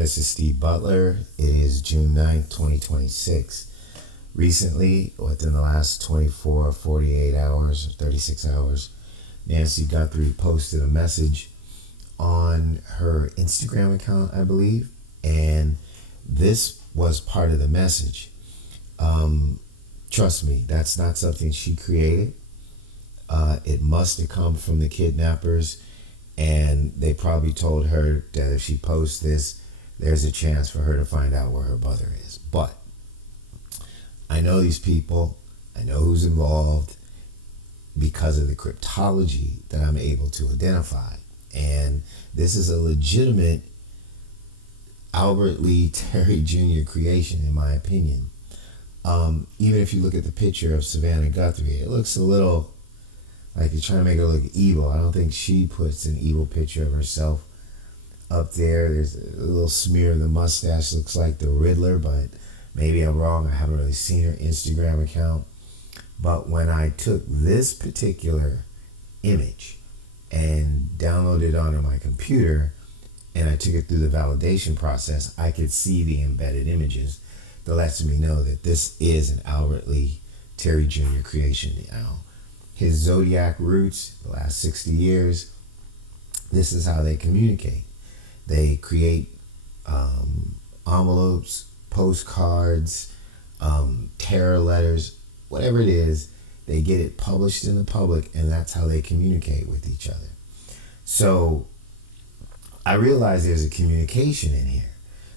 This is Steve Butler. It is June 9th, 2026. Recently, within the last 24, 48 hours, 36 hours, Nancy Guthrie posted a message on her Instagram account, I believe, and this was part of the message. Trust me, that's not something she created. It must have come from the kidnappers, and they probably told her that if she posts this, there's a chance for her to find out where her brother is. But I know these people, I know who's involved because of the cryptology that I'm able to identify. And this is a legitimate Albert Lee Terry Jr. creation, in my opinion. Even if you look at the picture of Savannah Guthrie, it looks a little like you're trying to make her look evil. I don't think she puts an evil picture of herself up there. There's a little smear of the mustache, looks like the Riddler, but maybe I'm wrong. I haven't really seen her Instagram account. But when I took this particular image and downloaded it onto my computer and I took it through the validation process, I could see the embedded images that lets me know that this is an Albert Lee Terry Jr. creation. Now, his zodiac roots, the last 60 years, this is how they communicate. They create envelopes, postcards, terror letters, whatever it is, they get it published in the public, and that's how they communicate with each other. So I realize there's a communication in here.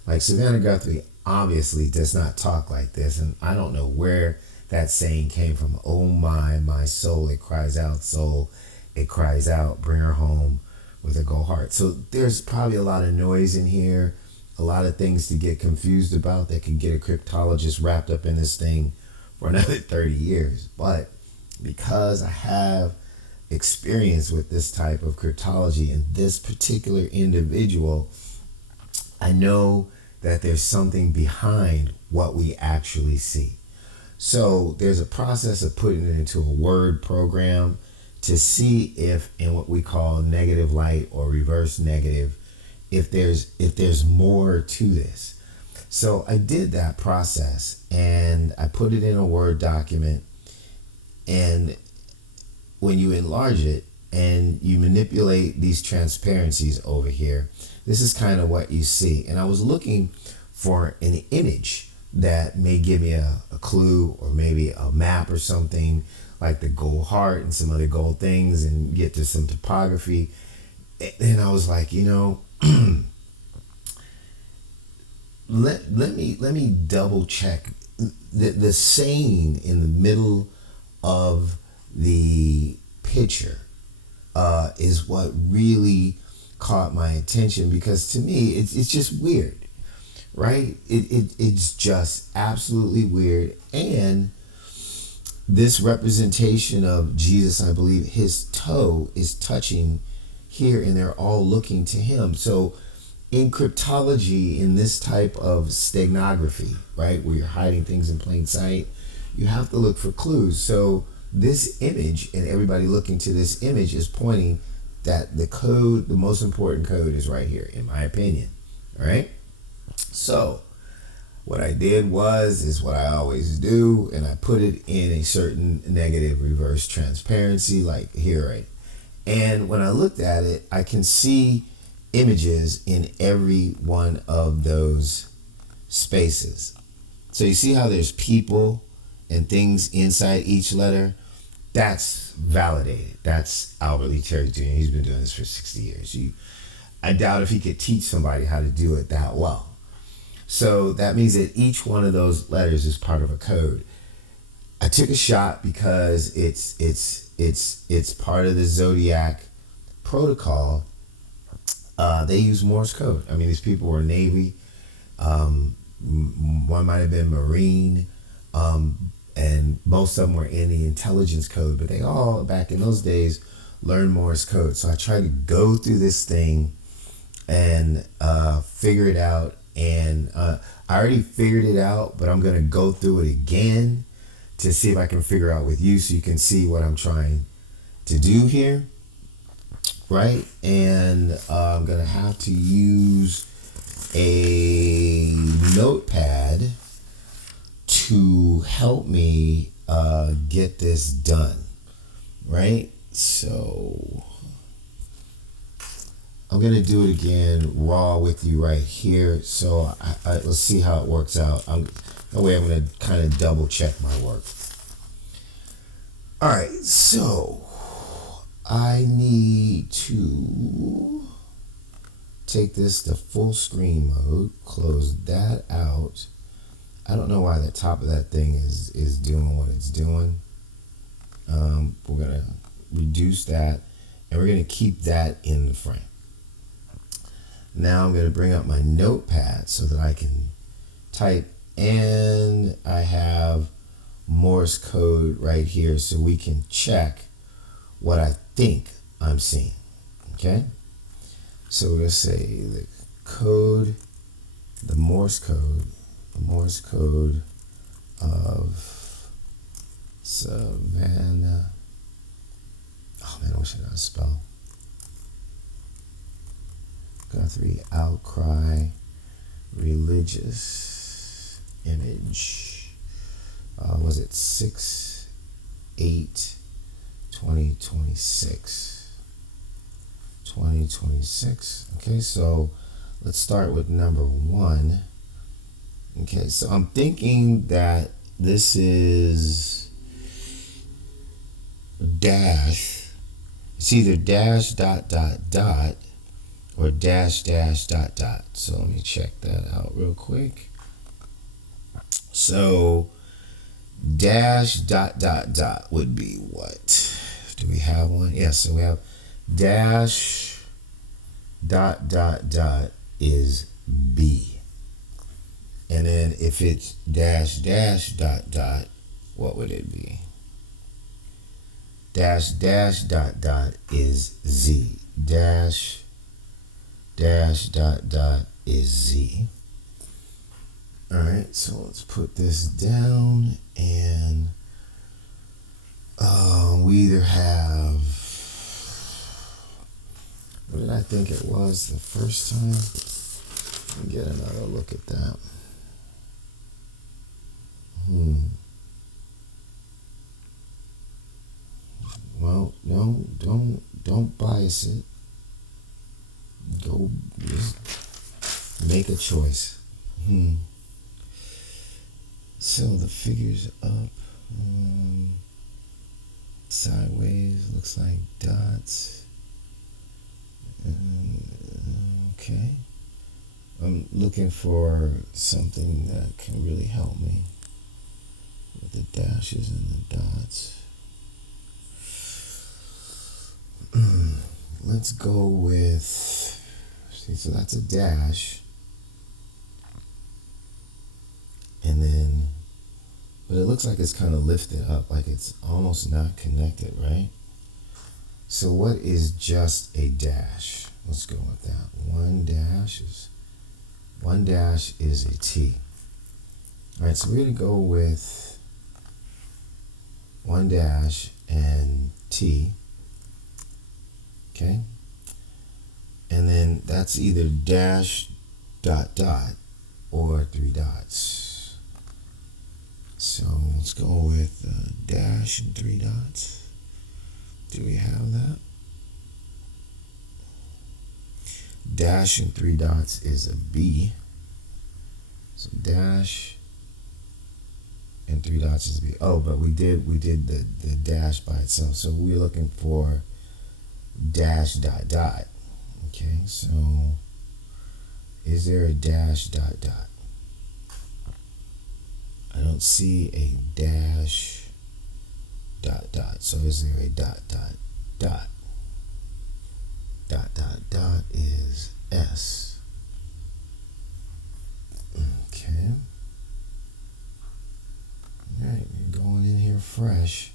Like Savannah Guthrie obviously does not talk like this, and I don't know where that saying came from. Oh my soul, it cries out, soul, it cries out, bring her home with a gold heart. So there's probably a lot of noise in here, a lot of things to get confused about that can get a cryptologist wrapped up in this thing for another 30 years. But because I have experience with this type of cryptology and this particular individual, I know that there's something behind what we actually see. So there's a process of putting it into a word program to see if, in what we call negative light or reverse negative, if there's more to this. So I did that process and I put it in a Word document, and when you enlarge it and you manipulate these transparencies over here, this is kind of what you see. And I was looking for an image that may give me a clue, or maybe a map or something, like the gold heart and some other gold things, and get to some topography. And I was like, let me double check the saying in the middle of the picture is what really caught my attention, because to me it's just weird, right? It's just absolutely weird. And this representation of Jesus, I believe his toe is touching here, and they're all looking to him. So in cryptology, in this type of steganography, right, where you're hiding things in plain sight, you have to look for clues. So this image, and everybody looking to this image, is pointing that the code, the most important code, is right here, in my opinion. All right. So what I did is what I always do, and I put it in a certain negative reverse transparency, like here, right? And when I looked at it, I can see images in every one of those spaces. So you see how there's people and things inside each letter? That's validated. That's Albert Lee Terry Jr. He's been doing this for 60 years. I doubt if he could teach somebody how to do it that well. So that means that each one of those letters is part of a code. I took a shot because it's part of the Zodiac protocol. They use Morse code. I mean, these people were Navy. One might have been Marine. And most of them were in the intelligence code, but they all, back in those days, learned Morse code. So I tried to go through this thing and figure it out. And I already figured it out, but I'm going to go through it again to see if I can figure out with you, so you can see what I'm trying to do here, right? And I'm going to have to use a notepad to help me get this done, right? So I'm gonna do it again raw with you right here. So let's see how it works out. That way I'm gonna kind of double check my work. All right, so I need to take this to full screen mode, close that out. I don't know why the top of that thing is doing what it's doing. We're gonna reduce that, and we're gonna keep that in the frame. Now I'm gonna bring up my notepad so that I can type, and I have Morse code right here so we can check what I think I'm seeing. Okay, so we're gonna say the Morse code of Savannah. Oh man, I wish I knew how to spell. Guthrie outcry religious image. Was it 6/8/2026? 2026. Okay, so let's start with number 1. Okay, so I'm thinking that this is dash. It's either dash dot dot dot or dash dash dot dot. So let me check that out real quick. So dash dot dot dot would be what? Do we have one? Yes, so we have dash dot dot dot is B. And then if it's dash dash dot dot, what would it be? Dash dash dot dot is Z. Dash dash dot dot is Z. All right, so let's put this down, and we either have, what did I think it was the first time? Let me get another look at that. Well, no, don't bias it. Go, just make a choice. So the figure's up, sideways, looks like dots. Okay. I'm looking for something that can really help me with the dashes and the dots. Let's go with, see, so that's a dash. And then, but it looks like it's kind of lifted up, like it's almost not connected, right? So what is just a dash? Let's go with that. One dash is a T. All right, so we're gonna go with one dash and T. Okay. And then that's either dash dot dot or 3 dots. So let's go with dash and 3 dots. Do we have that? Dash and 3 dots is a B. So dash and 3 dots is B. Oh, but we did the dash by itself. So we're looking for dash dot dot. Okay, so is there a dash dot dot? I don't see a dash dot dot. So is there a dot dot dot? Dot dot dot is S. Okay. All right, we're going in here fresh.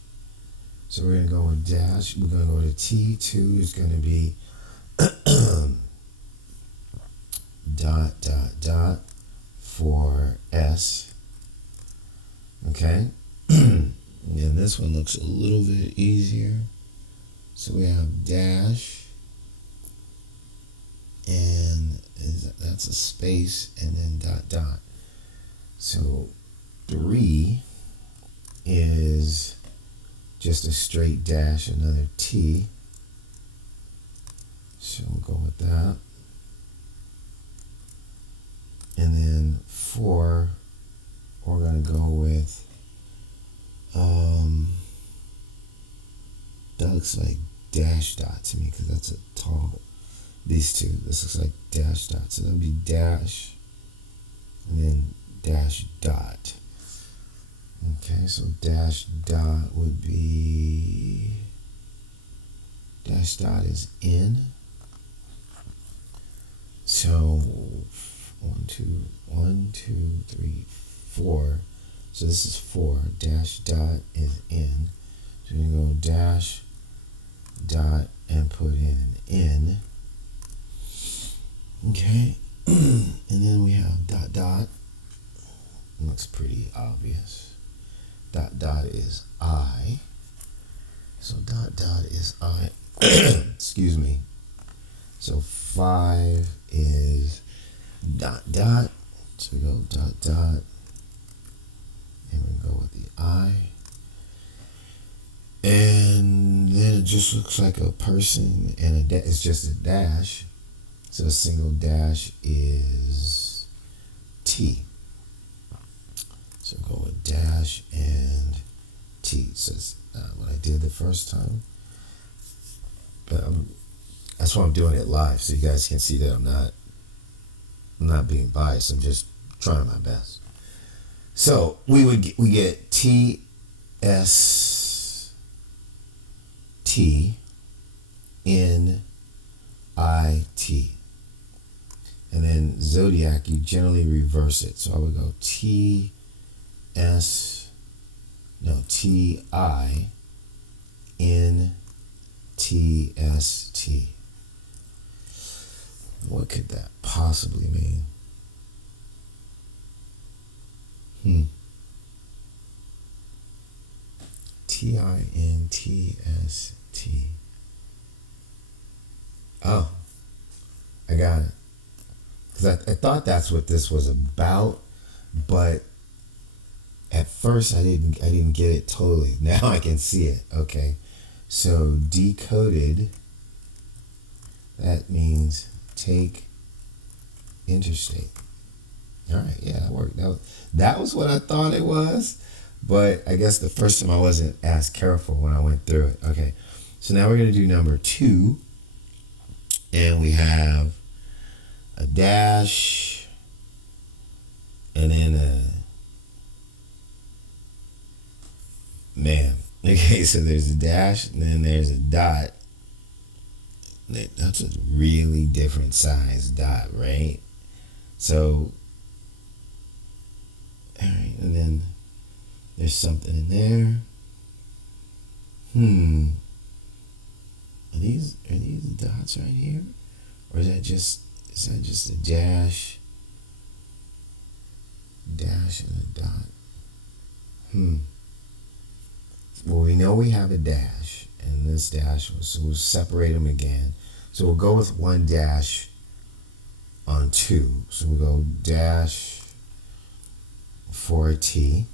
So we're gonna go with dash. We're gonna go to T2 is gonna be dot dot dot for S. Okay. And this one looks a little bit easier. So we have dash and that's a space, and then dot dot. So 3 is just a straight dash, another T. So we'll go with that. And then 4, we're going to go with, that looks like dash dot to me because that's a tall, these two. This looks like dash dot. So that'll be dash and then dash dot. Okay, so dash dot would be, dash dot is in. So 1, 2, 3, 4. So this is 4. Dash dot is in. So we're going to go dash dot and put in an in. Okay. And then we have dot dot. Looks pretty obvious. Dot dot is I. So dot dot is I. Excuse me. So 5 is dot dot. So we go dot dot. And we go with the I. And then it just looks like a person and it's just a dash. So a single dash is T. So go with dash and T. So it's what I did the first time. But that's why I'm doing it live, so you guys can see that I'm not being biased. I'm just trying my best. So we get T S T N I T. And then zodiac, you generally reverse it. So I would go T I N T S T. What could that possibly mean? TINTST. Oh, I got it. Because I thought that's what this was about, but at first I didn't get it totally. Now I can see it. Okay, so decoded. That means take interstate. All right, yeah, that worked. That was what I thought it was, but I guess the first time I wasn't as careful when I went through it. Okay, so now we're gonna do number 2, and we have a dash, and then okay, so there's a dash, and then there's a dot. That's a really different size dot, right? So, all right, and then there's something in there. Are these dots right here, or is that just a dash and a dot? Well, we know we have a dash, and this dash, so we'll separate them again. So we'll go with 1 dash on 2. So we'll go dash for a T.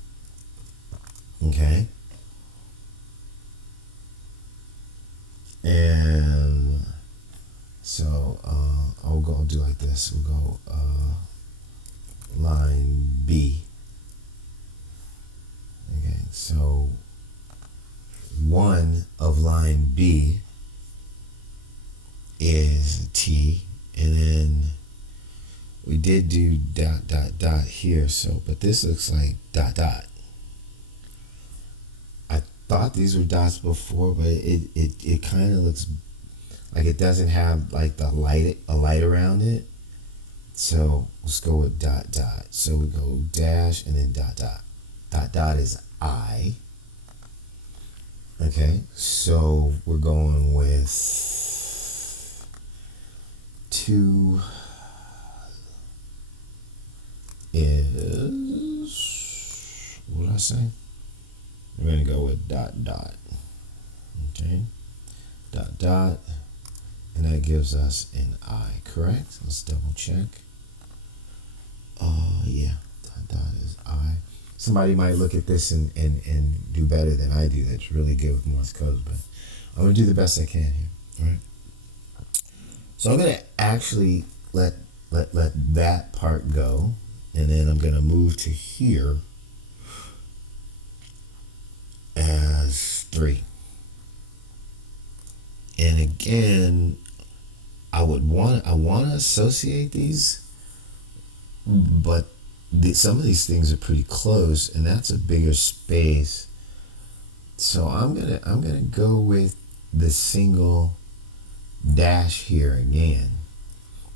Okay. And so I'll do like this. We'll go line B. Okay, so 1 of line B is T, and then we did do dot dot dot here, so but this looks like dot dot. I thought these were dots before, but it kind of looks like it doesn't have like a light around it. So let's go with dot dot. So we go dash and then dot dot. Dot dot is I. Okay, so we're going with 2 is, what did I say? We're going to go with dot dot. Okay, dot dot, and and that gives us an I, correct? Let's double check. Yeah, dot is I. Somebody might look at this and do better than I do. That's really good with Morse code, but I'm gonna do the best I can here. All right. So I'm gonna actually let that part go, and then I'm gonna move to here as 3. And again, I want to associate these, but some of these things are pretty close, and that's a bigger space. So I'm gonna go with the single dash here again.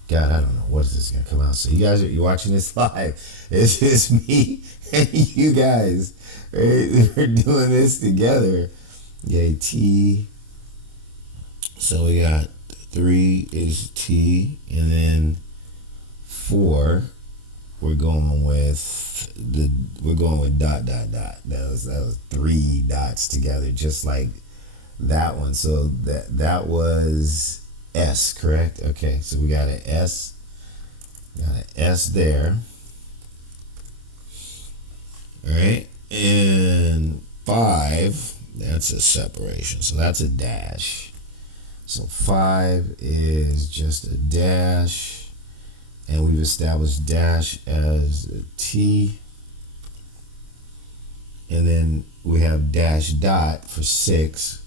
God, I don't know what is this gonna come out. So you're watching this live. This is me and you guys. Right? We're doing this together. Yay, T. So we got 3 is T, and then 4. We're going with dot dot dot. That was 3 dots together, just like that one. So that was S, correct? Okay, so we got an S. Got an S there. All right, and 5. That's a separation. So that's a dash. So 5 is just a dash, and we've established dash as a T, and then we have dash dot for 6.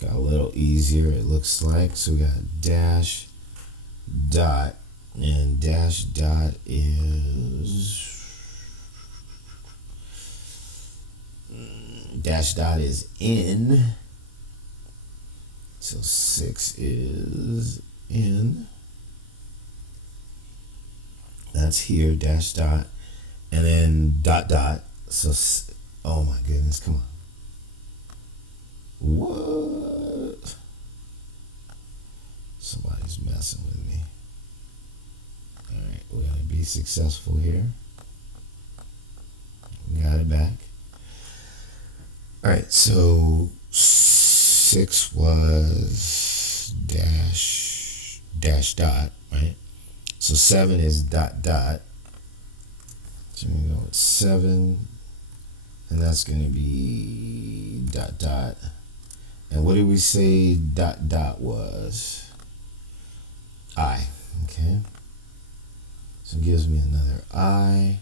Got a little easier, it looks like. So we got dash dot, and dash dot is in. So 6 is in. That's here, dash dot. And then dot dot. So, oh my goodness, come on. What? Somebody's messing with me. Alright, we're going to be successful here. We got it back. Alright, so 6 was dash dot, right? So 7 is dot dot. So we're going to go with 7, and that's going to be dot dot. And what did we say dot dot was? I. Okay. So it gives me another I.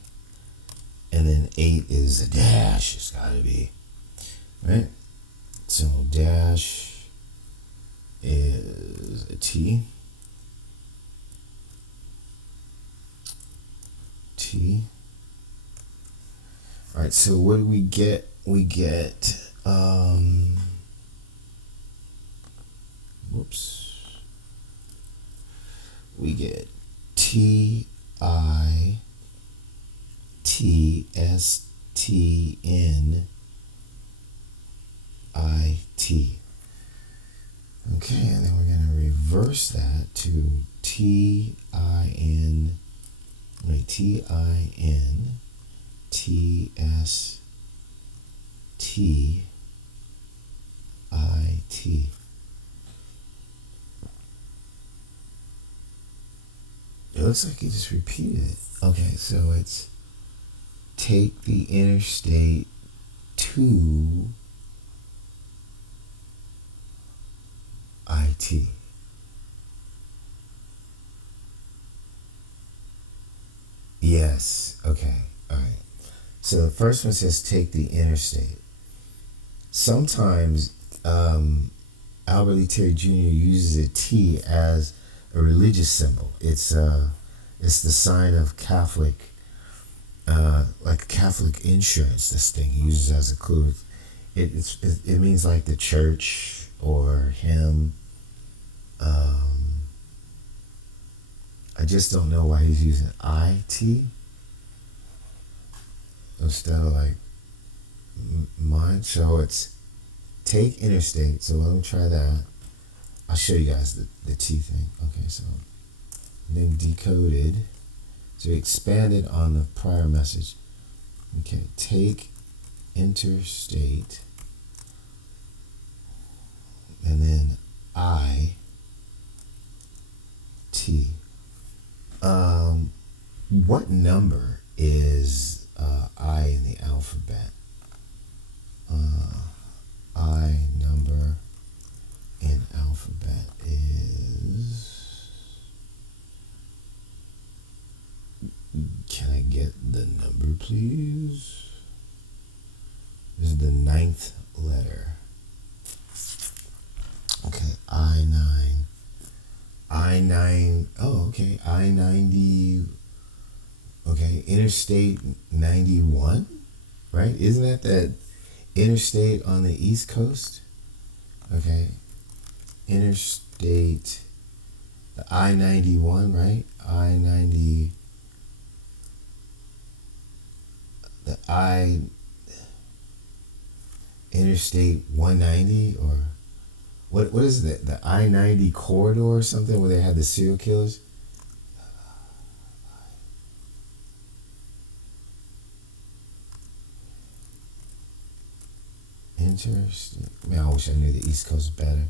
And then 8 is a dash. It's got to be. Right? So dash is a T. T. All right, so what do we get? We get, we get T, I, T, S, T, N, I, T. Okay, and then we're going to reverse that to T, I, N, T, I, N, T, S, T, I, T. It looks like you just repeated it. Okay, so it's take the interstate to IT. Yes, okay, all right. So the first one says take the interstate. Sometimes Albert Lee Terry Jr. uses a T as a religious symbol. It's the sign of Catholic, like Catholic insurance. This thing he uses as a clue. It means like the church or him. I just don't know why he's using IT instead of like mine. So it's take interstate. So let me try that. I'll show you guys the T thing. Okay, so then decoded. So we expanded on the prior message. Okay, take interstate. And then I T. What number is I in the alphabet? I number in alphabet is. Can I get the number, please? This is the ninth letter. Okay, I9. I9. Oh, okay. I90. Okay, Interstate 91, right? Isn't that interstate on the East Coast? Okay, Interstate, the I91, right? I90, the Interstate 190, or what is it? The I90 corridor or something where they had the serial killers? Interstate. Man, I wish I knew the East Coast better.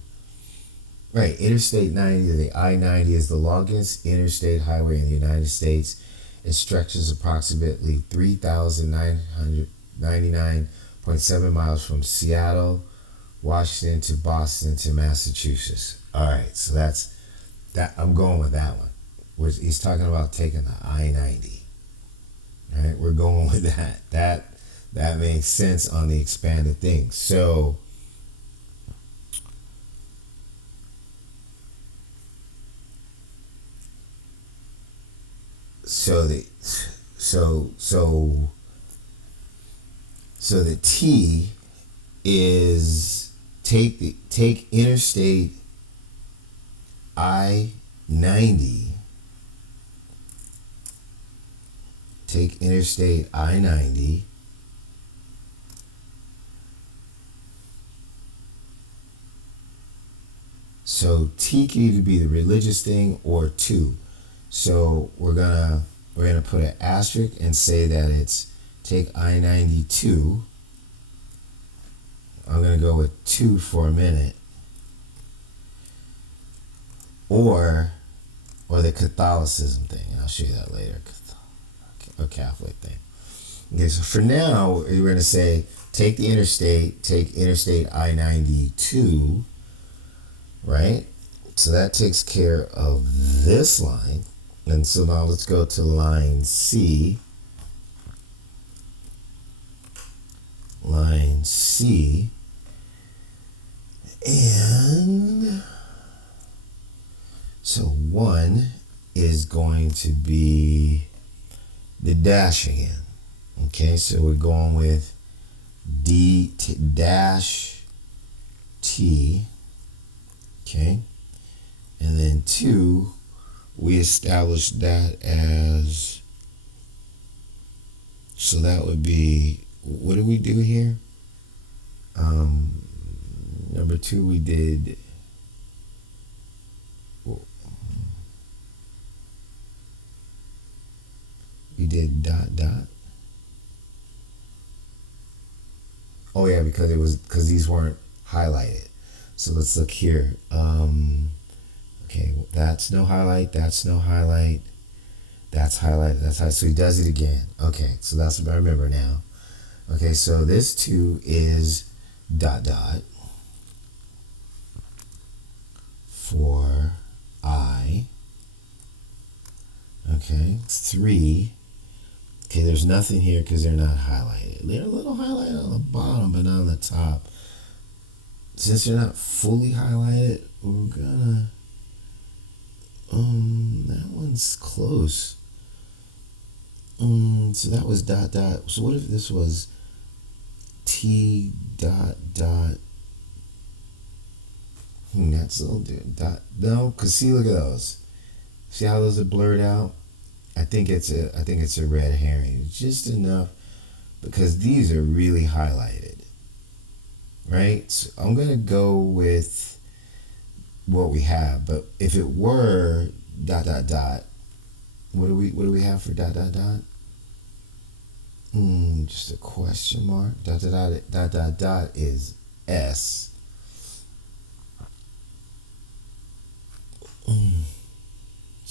Right, Interstate 90, the I-90 is the longest interstate highway in the United States. It stretches approximately 3,999.7 miles from Seattle, Washington to Boston to Massachusetts. All right, so that's that. I'm going with that one. He's talking about taking the I-90. All right, we're going with that. That makes sense on the expanded thing. So the T is take Interstate I-90. Take Interstate I-90. So T can either be the religious thing or two. So we're gonna put an asterisk and say that it's take I-92. I'm gonna go with 2 for a minute. Or the Catholicism thing. I'll show you that later. Or Catholic thing. Okay, so for now we're gonna say take Interstate I-92, right? So that takes care of this line. And so now let's go to line C. Line C. And so 1 is going to be the dash again. Okay, so we're going with dash T. Okay, and then 2, we established that as, so that would be, what did we do here? Number 2, we did, dot. Oh yeah, because these weren't highlighted. So let's look here. Okay, that's no highlight, that's no highlight, that's highlighted, that's highlighted. So he does it again. Okay, so that's what I remember now. Okay, so this 2 is dot for I. Okay, 3. Okay, there's nothing here because they're not highlighted. They're a little highlighted on the bottom, but not on the top. Since they're not fully highlighted, we're gonna, that one's close. So that was dot. So what if this was T dot. That's a little dot. No, cause see, look at those. See how those are blurred out? I think it's a red herring. Just enough, because these are really highlighted. Right? So I'm gonna go with what we have, but if it were dot, what do we have for dot? Just a question mark. Dot is S.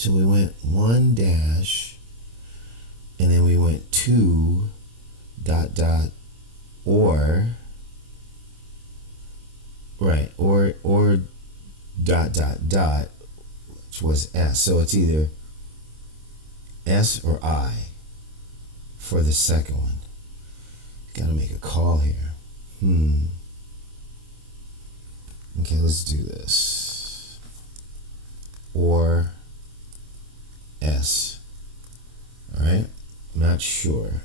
So we went 1 dash, and then we went 2 dot dot or, right, or dot dot dot, which was S. So it's either S or I for the second one. Gotta make a call here. Okay, let's do this. Or S. Alright? I'm not sure.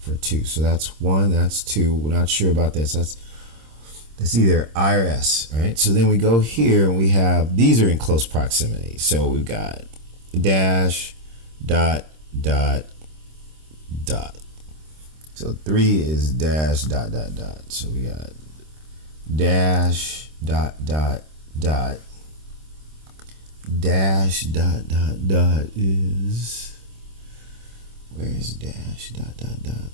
For 2. So that's 1, that's 2. We're not sure about this. That's either I or S. Alright? So then we go here and we have, these are in close proximity. So we've got dash, dot, dot, dot. So 3 is dash, dot, dot, dot. So we got dash, dot, dot, dot. Dash, dot, dot, dot is, where is dash, dot, dot, dot?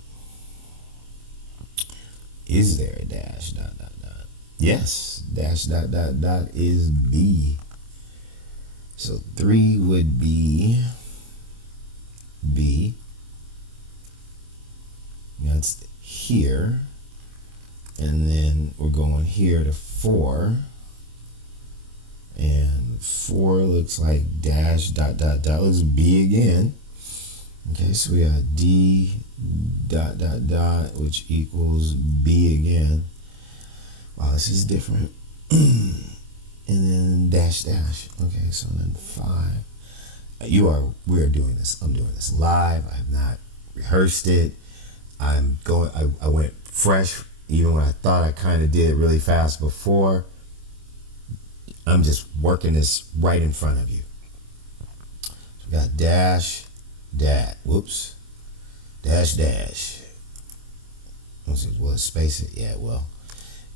Is there a dash, dot, dot, dot? Yes, dash, dot, dot, dot is B. So 3 would be B. That's here. And then we're going here to 4. And 4 looks like dash, dot, dot, dot. Looks B again. Okay, so we got D, dot, dot, dot, which equals B again. Wow, this is different. And then dash, dash. Okay, so then 5. We are doing this. I'm doing this live. I have not rehearsed it. I went fresh, even when I thought I kind of did it really fast before. I'm just working this right in front of you. So we got dash, dash, whoops, dash, dash. Let's see, will it space it? Yeah, well.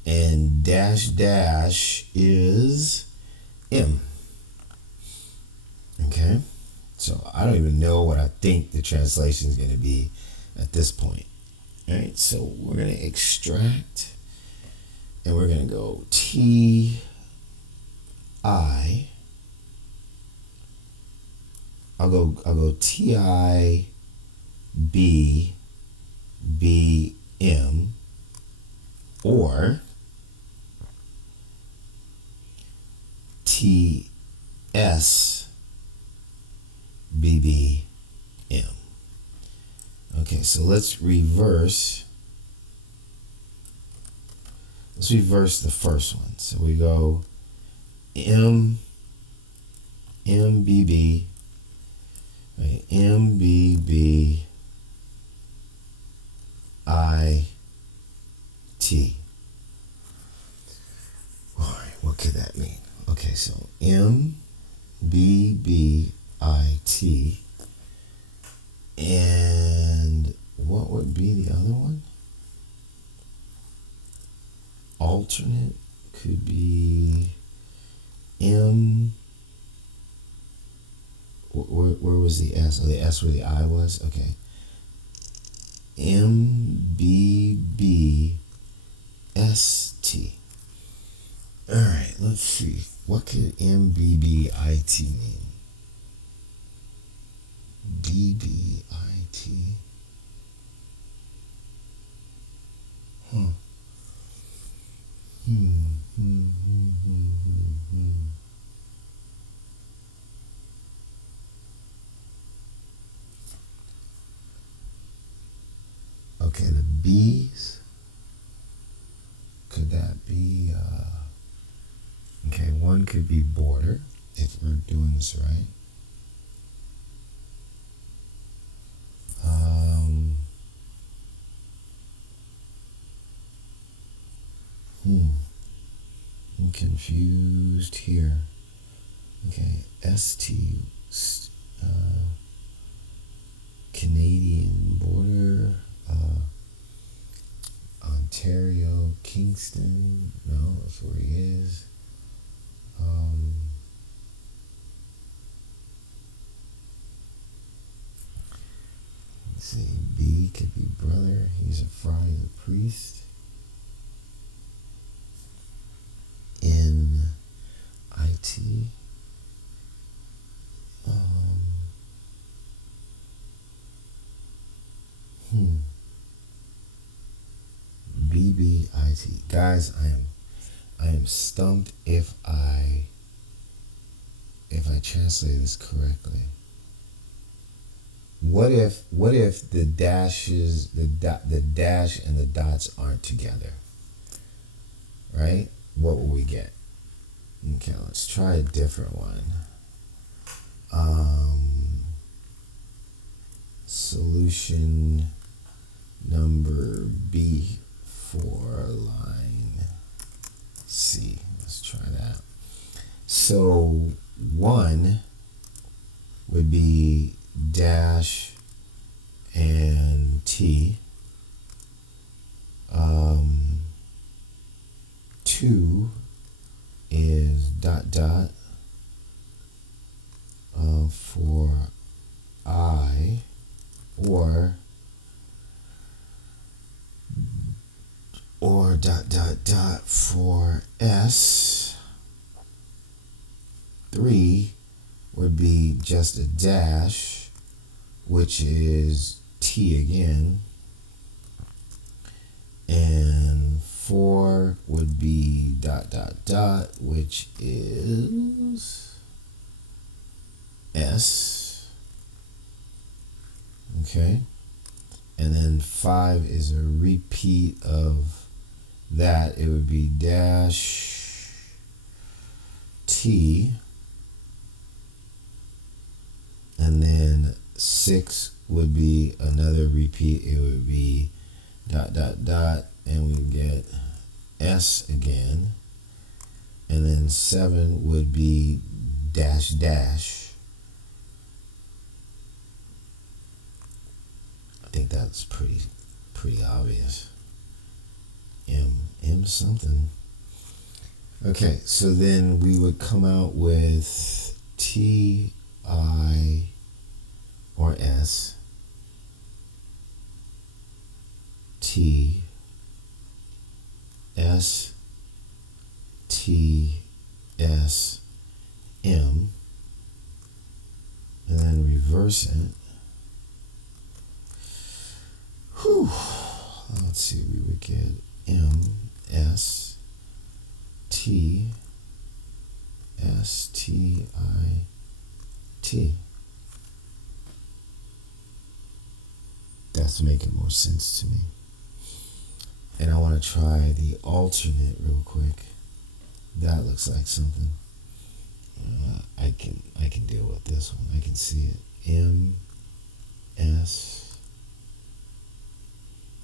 And dash, dash is M. Okay? So I don't even know what I think the translation is going to be at this point. All right, so we're going to extract, and we're going to go T, I. I'll go T, I, B, B, M, or T, S, B, B, M. Okay, so let's reverse. Let's reverse the first one. So we go M, M, B, B, right, M, B, B, I, T. All right, what could that mean? Okay, so M, B, B, I, T. And what would be the other one? Alternate could be M. Where was the S? Oh, the S where the I was? Okay. M, B, B, S, T. All right, let's see. What could M, B, B, I, T mean? B, B, I, T. Huh. Okay, the B's. Could that be, okay, one could be border, if we're doing this right. I'm confused here. Okay, ST, Canadian border, Ontario, Kingston, no, that's where he is. Let's see, B could be brother, he's a fry, he's a priest. N, IT, QBIT. Guys, I am stumped if I translate this correctly. What if the dashes, the dash and the dots aren't together? Right? What will we get? Okay, let's try a different one. Solution number B for line C. Let's try that. So 1 would be dash and T. 2 is dot dot for I, or dot dot dot for S. 3 would be just a dash, which is T again, and 4 would be dot dot dot, which is S. Okay, and then 5 is a repeat of that. It would be dash T, and then 6 would be another repeat. It would be dot dot dot, and we get S again, and then 7 would be dash dash. I think that's pretty obvious. M something. Okay, so then we would come out with T, I, or S, T, S, T, S, M, and then reverse it. Whew. Let's see, we would get M, S, T, S, T, I, T. That's making more sense to me. And I want to try the alternate real quick. That looks like something. I can deal with this one. I can see it. M, S,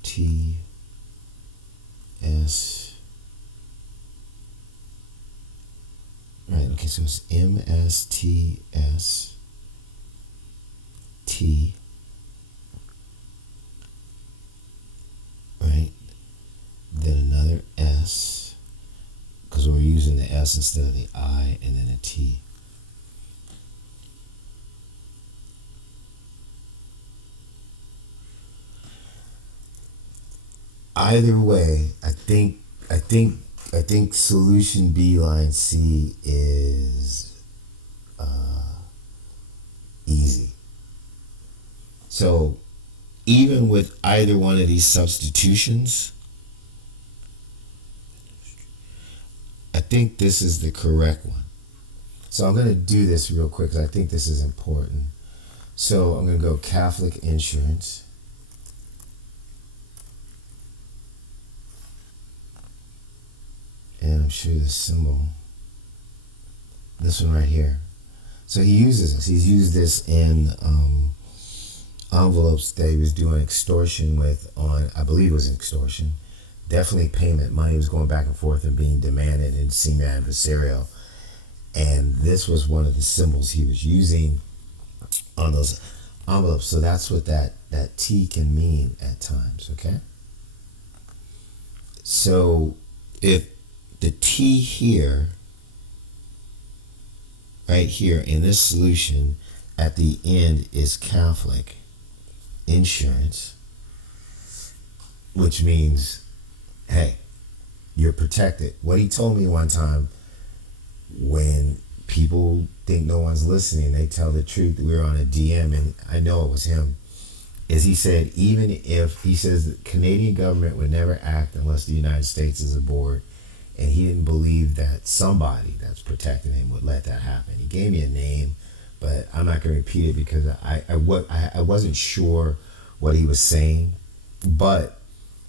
T, S. Right, okay, so it's M, S, T, S, T. Right? Then another S, because we're using the S instead of the I, and then a T. Either way, I think solution B line C is easy. So even with either one of these substitutions, I think this is the correct one. So I'm going to do this real quick because I think this is important. So I'm going to go Catholic Insurance. And I'm sure the symbol, this one right here. So he uses this. He's used this in envelopes that he was doing extortion with on, I believe it was extortion. Definitely payment. Money was going back and forth and being demanded and senior adversarial. And this was one of the symbols he was using on those envelopes. So that's what that T can mean at times, okay? So if the T here, right here in this solution, at the end is Catholic Insurance, which means, hey, you're protected. What he told me one time, when people think no one's listening, they tell the truth. We were on a DM, and I know it was him. is he said even if he says the Canadian government would never act unless the United States is aboard, and he didn't believe that somebody that's protecting him would let that happen. He gave me a name, but I'm not going to repeat it because I wasn't sure what he was saying, but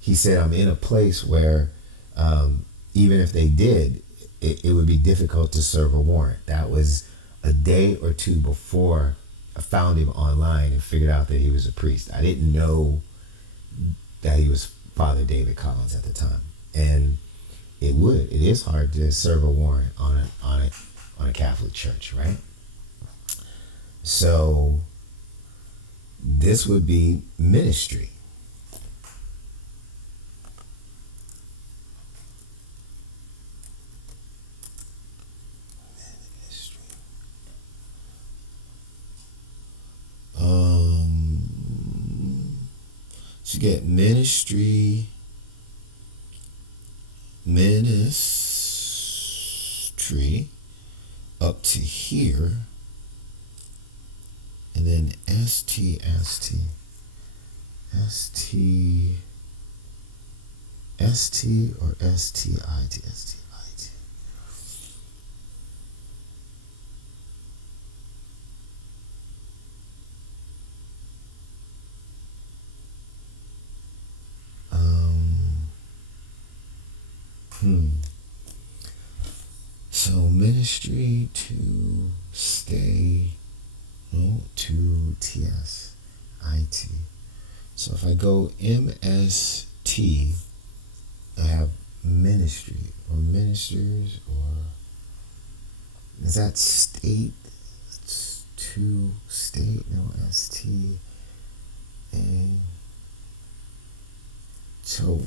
he said I'm in a place where even if they did, it would be difficult to serve a warrant. That was a day or two before I found him online and figured out that he was a priest. I didn't know that he was Father David Collins at the time, and it is hard to serve a warrant on a Catholic church, right? So this would be ministry. To get ministry up to here, and then ST or STIT. So ministry to stay, no, to TSIT. So if I go MST, I have ministry or ministers, or is that state? It's to state, no, ST. And so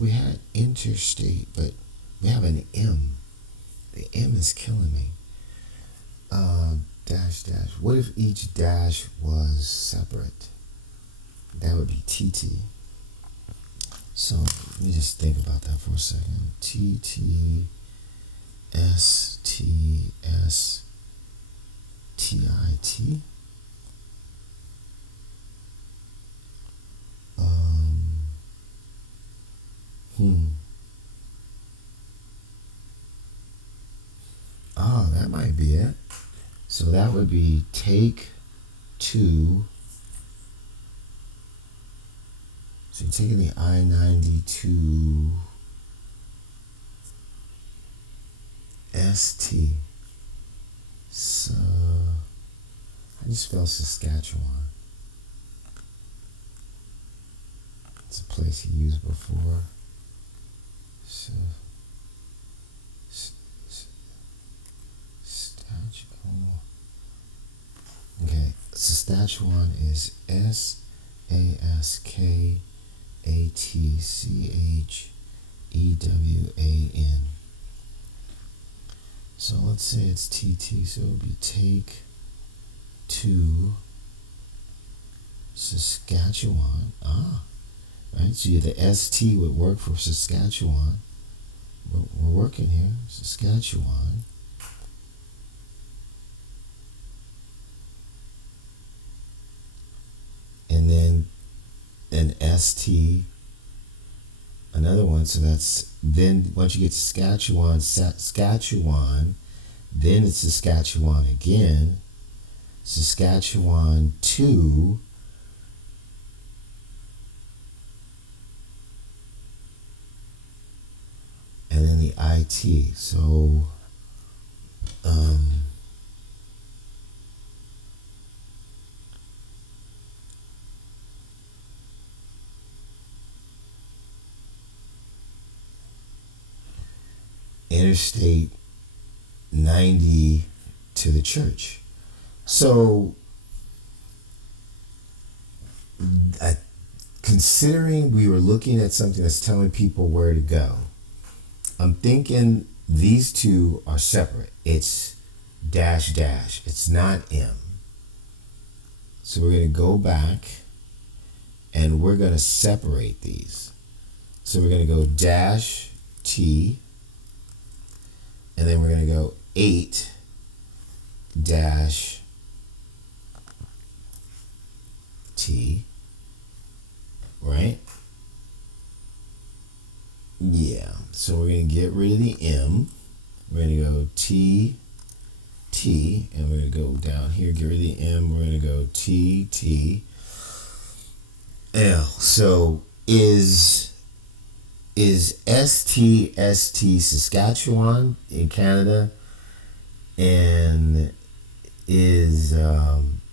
we had interstate, but we have an M. The M is killing me. Dash. What if each dash was separate? That would be TT. So let me just think about that for a second. TT, STS, TIT. Oh, that might be it. So that would be take two. So you're taking the I-92 ST. So how do you spell Saskatchewan? It's a place he used before. So okay, Saskatchewan is SASKATCHEWAN. So let's say it's TT, so it would be take to Saskatchewan. Right, so the ST would work for Saskatchewan. We're working here, Saskatchewan. And then an ST, another one. So that's, then once you get to Saskatchewan, then it's Saskatchewan again, Saskatchewan 2, and then the IT. So Interstate 90 to the church. So considering we were looking at something that's telling people where to go, I'm thinking these two are separate. It's dash. It's not M. So we're going to go back and we're going to separate these. So we're going to go dash T, and then we're going to go 8 dash T, right? Yeah. So we're going to get rid of the M. We're going to go T, T, and we're going to go down here, get rid of the M. We're going to go T, T, L. So is STST Saskatchewan in Canada, and is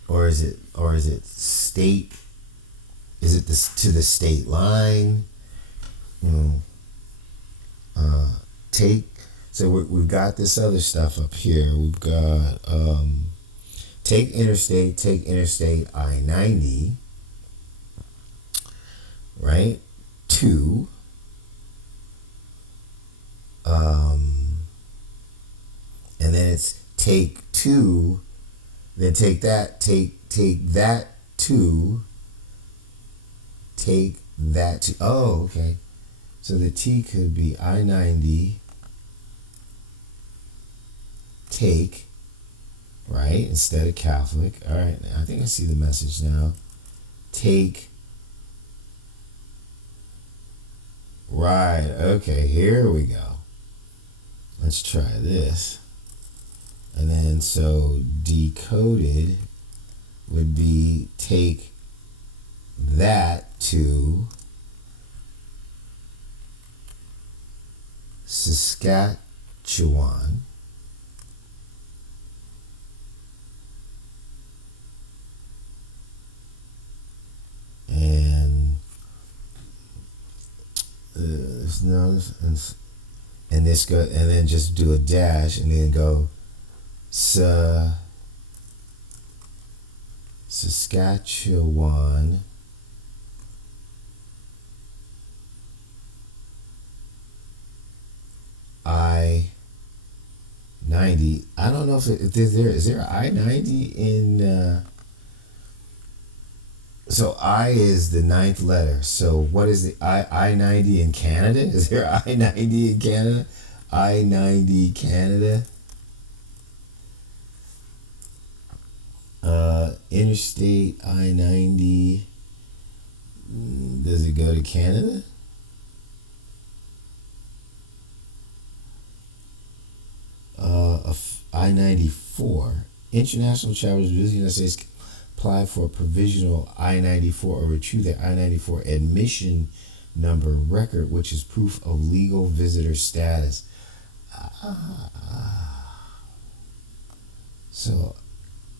or is it state? Is it to the state line? You know, take. So we've got this other stuff up here. We've got take interstate I-90, right? To and then it's take two, then take that to take that to. Oh, okay. So the T could be I-90 take, right, instead of Catholic. All right, I think I see the message now. Take, right, okay, here we go. Let's try this. And then so decoded would be take that to Saskatchewan. And and this go, and then just do a dash and then go Saskatchewan I-90. I don't know if is there I-90 in so I is the ninth letter. So what is the I-90 in Canada? Is there I-90 in Canada? I-90 Canada. Interstate I-90. Does it go to Canada? I-94. International travelers within the United States apply for a provisional I-94 or retrieve their I-94 admission number record, which is proof of legal visitor status. So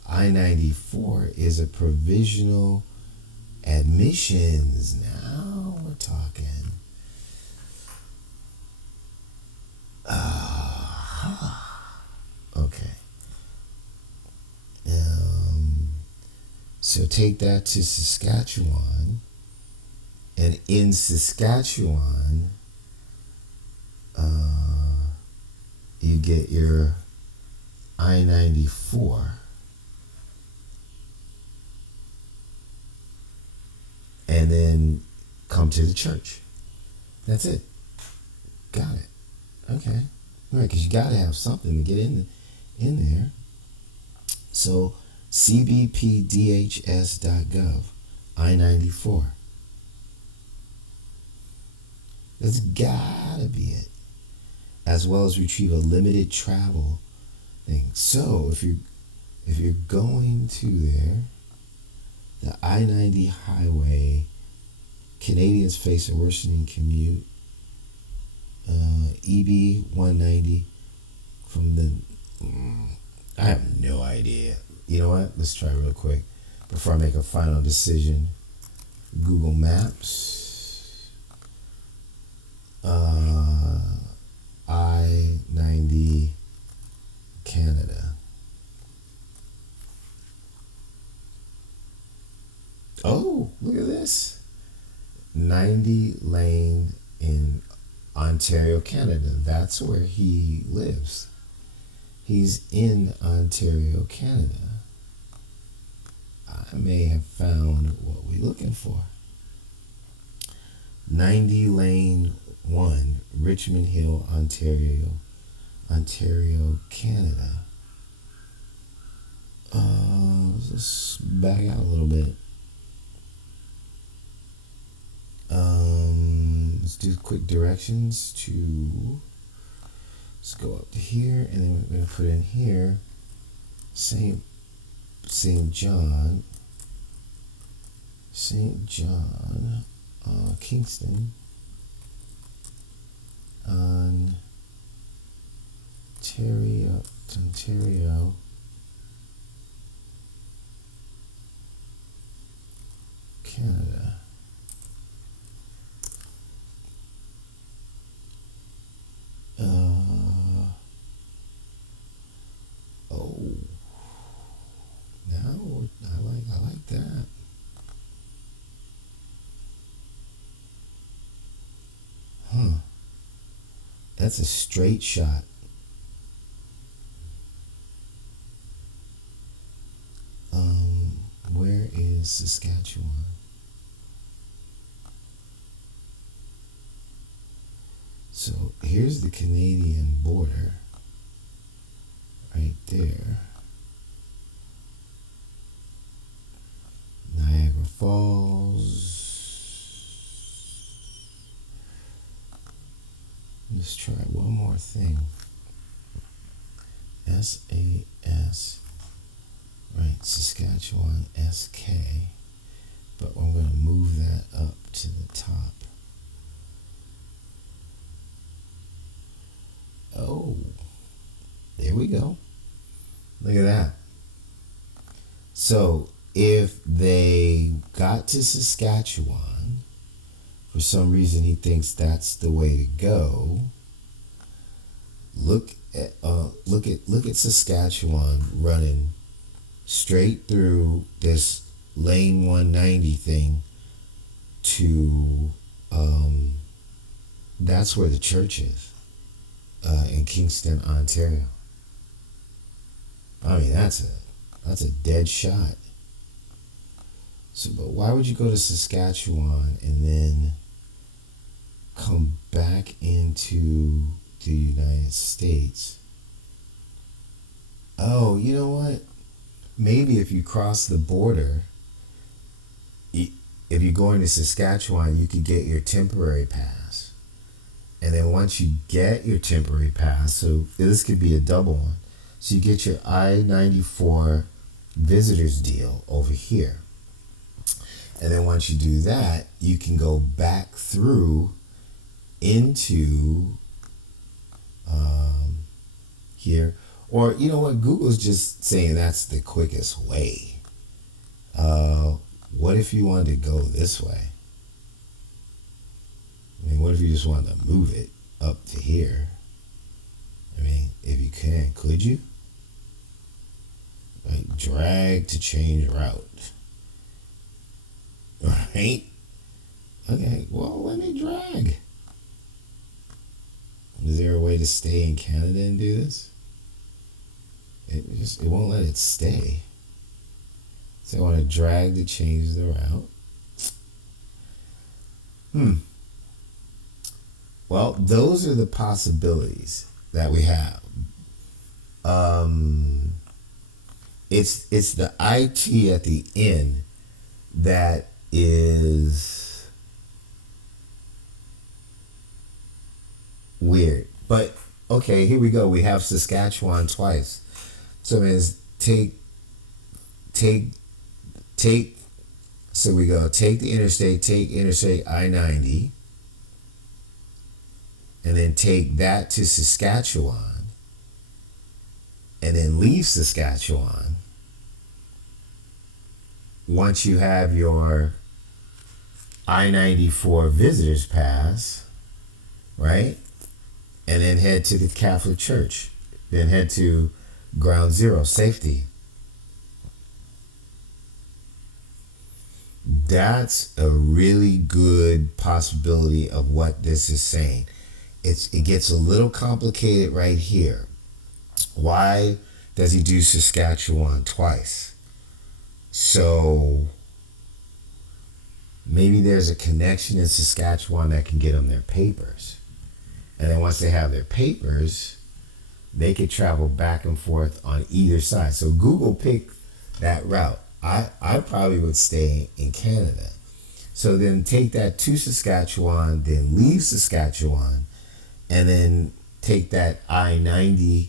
I-94 is a provisional admissions. Now we're talking. Okay. So take that to Saskatchewan, and in Saskatchewan, you get your I-94, and then come to the church. That's it. Got it. Okay. All right, because you got to have something to get in there. So cbpdhs.gov, I-94. That's gotta be it. As well as retrieve a limited travel thing. So if you're going to there, the I-90 highway, Canadians face a worsening commute. EB 190 from the. I have no idea. You know what? Let's try real quick before I make a final decision. Google Maps. I-90 Canada. Oh, look at this. 90 lane in Ontario, Canada. That's where he lives. He's in Ontario, Canada. I may have found what we're looking for. 90 lane 1, Richmond Hill, Ontario, Canada. Let's just back out a little bit. Let's do quick directions to. Let's go up to here, and then we're going to put in here St. John, Kingston, Ontario, Canada. Now I like that. Huh. That's a straight shot. Where is Saskatchewan? So here's the Canadian border. Right there. Niagara Falls. Let's try one more thing. SAS. Right, Saskatchewan SK. But I'm going to move that up to the top. Oh, there we go. Look at that. So if they got to Saskatchewan, for some reason he thinks that's the way to go. Look at Saskatchewan running straight through this lane 190 thing to that's where the church is, in Kingston, Ontario. I mean, that's a dead shot. So, but why would you go to Saskatchewan and then come back into the United States? Oh, you know what? Maybe if you cross the border, if you're going to Saskatchewan, you could get your temporary pass. And then once you get your temporary pass, so this could be a double one. So you get your I-94 visitors deal over here. And then once you do that, you can go back through into here. Or, you know what, Google's just saying that's the quickest way. What if you wanted to go this way? I mean, what if you just wanted to move it up to here? I mean, if you can, could you? Like, drag to change route. Right? Okay, well, let me drag. Is there a way to stay in Canada and do this? It won't let it stay. So I want to drag to change the route. Well, those are the possibilities that we have. It's the IT at the end that is weird. But okay, here we go. We have Saskatchewan twice. So it means take. So we go take interstate I-90, and then take that to Saskatchewan, and then leave Saskatchewan. Once you have your I-94 visitors pass, right? And then head to the Catholic Church. Then head to Ground Zero, safety. That's a really good possibility of what this is saying. It gets a little complicated right here. Why does he do Saskatchewan twice? So maybe there's a connection in Saskatchewan that can get them their papers. And then once they have their papers, they could travel back and forth on either side. So Google picked that route. I probably would stay in Canada. So then take that to Saskatchewan, then leave Saskatchewan, and then take that I-90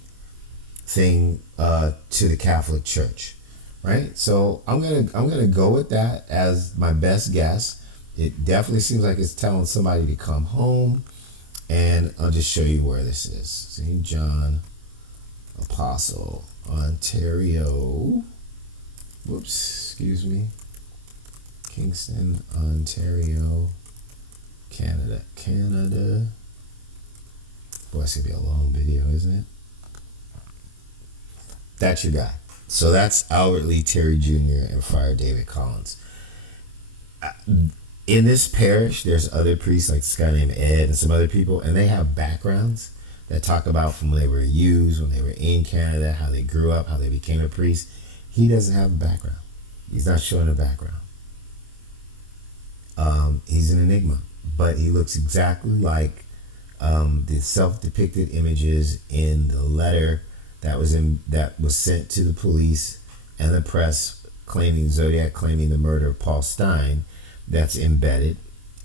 thing to the Catholic Church, right? So I'm gonna go with that as my best guess. It definitely seems like it's telling somebody to come home, and I'll just show you where this is. St. John Apostle, Ontario. Whoops, excuse me. Kingston, Ontario, Canada. Canada. Boy, it's gonna be a long video, isn't it? That's your guy. So that's Albert Lee Terry Jr. and Friar David Collins. In this parish, there's other priests like this guy named Ed and some other people, and they have backgrounds that talk about from when they were youths, when they were in Canada, how they grew up, how they became a priest. He doesn't have a background. He's not showing a background. He's an enigma, but he looks exactly like the self-depicted images in the letter that was sent to the police and the press claiming Zodiac claiming the murder of Paul Stein. That's embedded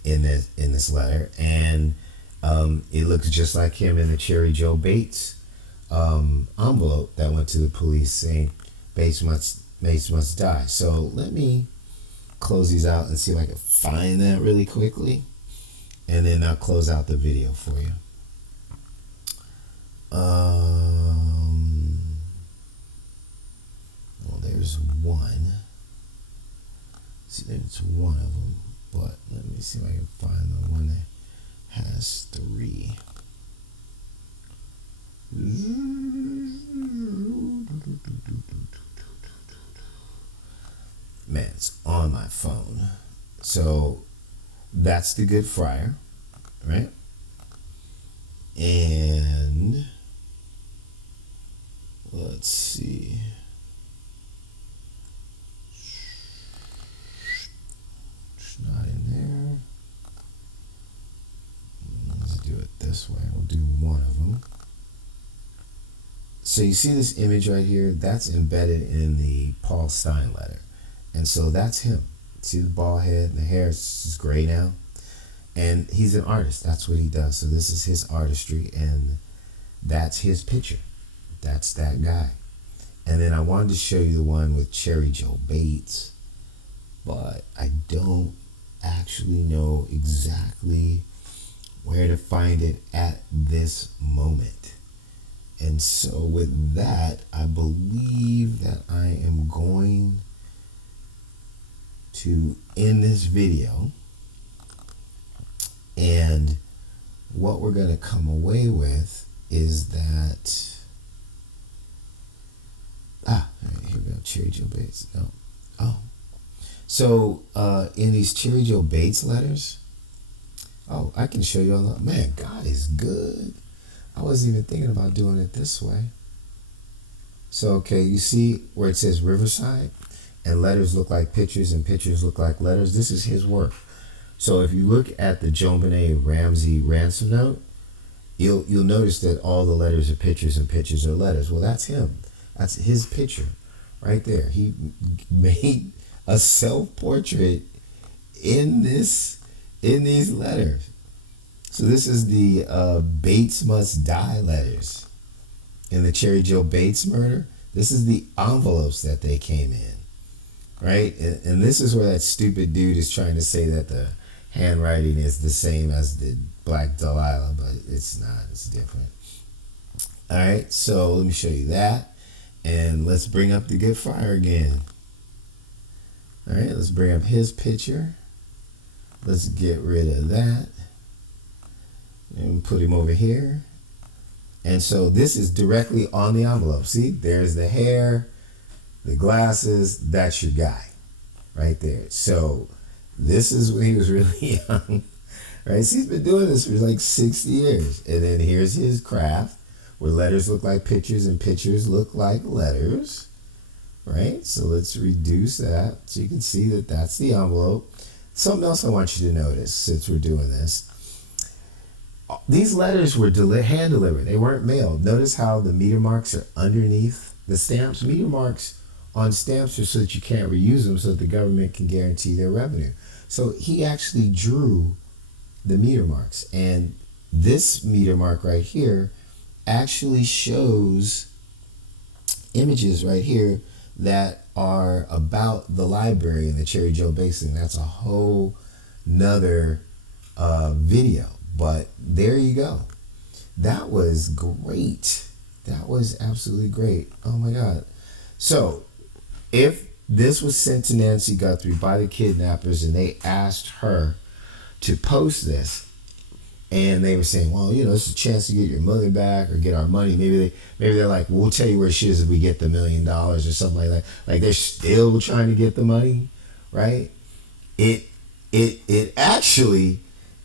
in this letter, and it looks just like him in the Cherry Joe Bates envelope that went to the police saying Bates must die. So let me close these out and see if I can find that really quickly, and then I'll close out the video for you. Well, there's one. See, there's one of them, but let me see if I can find the one that has 3. Man, it's on my phone. So that's the Good Friar, right? And let's see. It's not in there. Let's do it this way. We'll do one of them. So you see this image right here? That's embedded in the Paul Stein letter. And so that's him. See the bald head and the hair is just gray now? And he's an artist. That's what he does. So this is his artistry, and that's his picture. That's that guy. And then I wanted to show you the one with Cherry Joe Bates, but I don't actually know exactly where to find it at this moment. And so with that, I believe that I am going to end this video, and what we're going to come away with is that here we go, Cherry Joe Bates. So in these Cherry Joe Bates letters, I can show you a lot. Man, God is good. I wasn't even thinking about doing it this way. So okay, you see where it says Riverside, and letters look like pictures and pictures look like letters. This is his work. So if you look at the JonBenet Ramsey ransom note, you'll notice that all the letters are pictures and pictures are letters. Well, that's him. That's his picture right there. He made a self-portrait in these letters. So this is the Bates Must Die letters in the Cherry Joe Bates murder. This is the envelopes that they came in. Right? And this is where that stupid dude is trying to say that the handwriting is the same as the Black Delilah, but it's not. It's different. All right, so let me show you that. And let's bring up the Good Friar again. All right, let's bring up his picture. Let's get rid of that. And put him over here. And so this is directly on the envelope. See, there's the hair, the glasses, that's your guy right there. So this is when he was really young, right? So he's been doing this for like 60 years. And then here's his craft where letters look like pictures and pictures look like letters, right? So let's reduce that so you can see that that's the envelope. Something else I want you to notice since we're doing this. These letters were hand delivered. They weren't mailed. Notice how the meter marks are underneath the stamps. Meter marks on stamps are so that you can't reuse them, so that the government can guarantee their revenue. So he actually drew the meter marks. And this meter mark right here actually shows images right here that are about the library in the Cherry Joe Basin. That's a whole nother video. But there you go. That was great. That was absolutely great. Oh my God. So if this was sent to Nancy Guthrie by the kidnappers and they asked her to post this, and they were saying, well, you know, it's a chance to get your mother back or get our money. Maybe they're like, well, we'll tell you where she is if we get the $1 million or something like that. Like they're still trying to get the money, right? It actually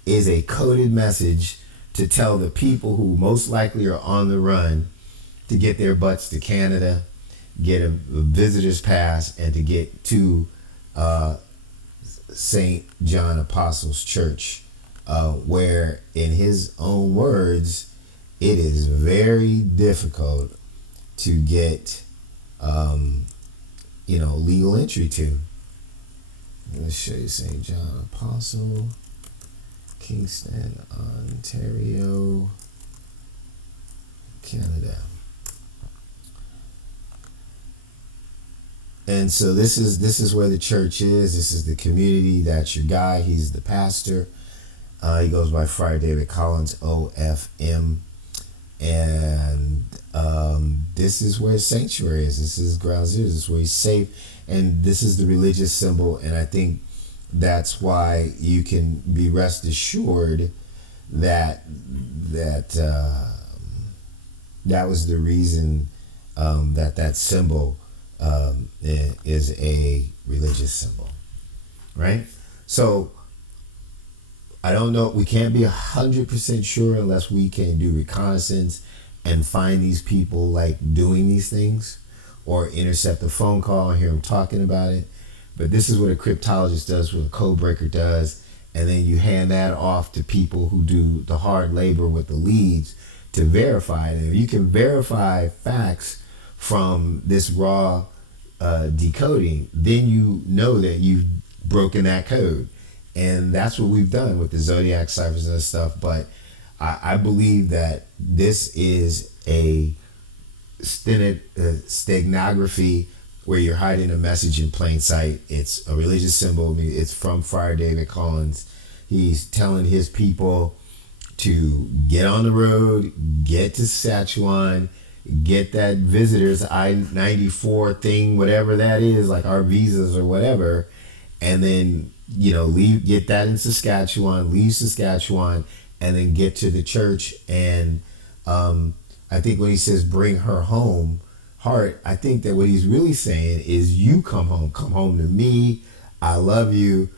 is a coded message to tell the people who most likely are on the run to get their butts to Canada, get a visitor's pass, and to get to St. John Apostles Church, where, in his own words, it is very difficult to get, legal entry to. Let's show you St. John Apostle, Kingston, Ontario, Canada. And so this is where the church is. This is the community. That's your guy. He's the pastor. He goes by Friar David Collins, OFM. And this is where his sanctuary is. This is ground zero. This is where he's safe. And this is the religious symbol. And I think that's why you can be rest assured that was the reason that symbol is a religious symbol, right? So I don't know. We can't be 100% sure unless we can do reconnaissance and find these people like doing these things, or intercept a phone call and hear them talking about it. But this is what a cryptologist does, what a code breaker does, and then you hand that off to people who do the hard labor with the leads to verify it. And if you can verify facts from this raw decoding, then you know that you've broken that code. And that's what we've done with the Zodiac ciphers and stuff. But I believe that this is a steganography where you're hiding a message in plain sight. It's a religious symbol. It's from Friar David Collins. He's telling his people to get on the road, get to Saskatchewan, get that visitor's I-94 thing, whatever that is, like our visas or whatever, and then, leave, get that in Saskatchewan, leave Saskatchewan, and then get to the church. And I think when he says bring her home, heart, I think that what he's really saying is you come home to me, I love you,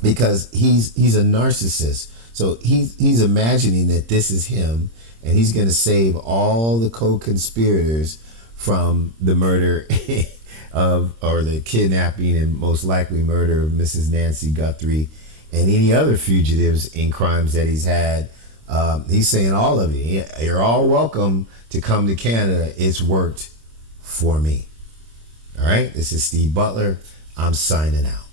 because he's a narcissist. So he's imagining that this is him, and he's going to save all the co-conspirators from the murder or the kidnapping and most likely murder of Mrs. Nancy Guthrie and any other fugitives in crimes that he's had. He's saying all of you, you're all welcome to come to Canada. It's worked for me. All right, this is Steve Butler. I'm signing out.